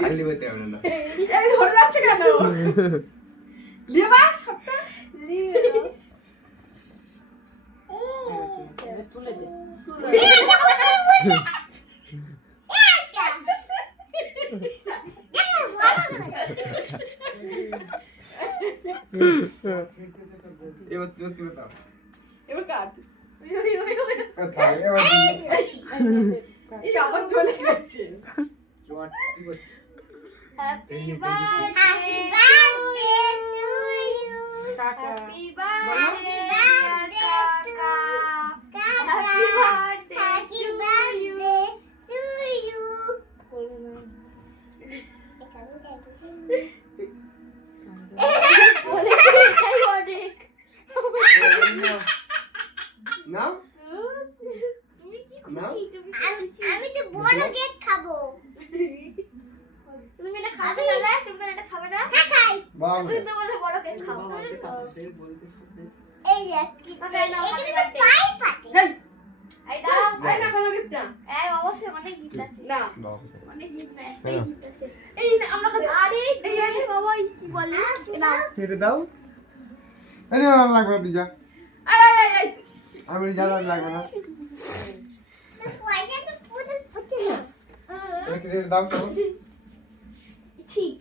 খালি বলতে হবে না। এই ধরে যাচ্ছে কেন? লিয়ে বা সবটা লিয়ে তুলে দে। এবার তুই কি বলছ? এবার কাট। এবার এই আবার চলে গেছে। জোয়ার কি করছিস? Happy birthday to you. Happy birthday, Kaka. Happy birthday to you. না তুমি কি খুশি? আমি তো বড় কেক খাবো। তুমি এটা খাবে না? তুমি এটা খাবে না? হ্যাঁ খাই। বাবা তুমি তো বলে বড় কেক খাবো। এই দেখ কি এখানে তো পাইপ আছে। এই দাও। এই না কোনো গিফট না। এই অবশ্যই অনেক গিফট আছে। না। অনেক গিফট না। এই গিফট আছে। এই আমরা কাছে আরে এই বাবা কি বলে? দাও। কেটে দাও। আরে আমার লাগবে না, তুই যা। এই আমি জানা লাগবে না। পয়সা তো পুরো পুরো না। কেটে দাও তো। ঠিক।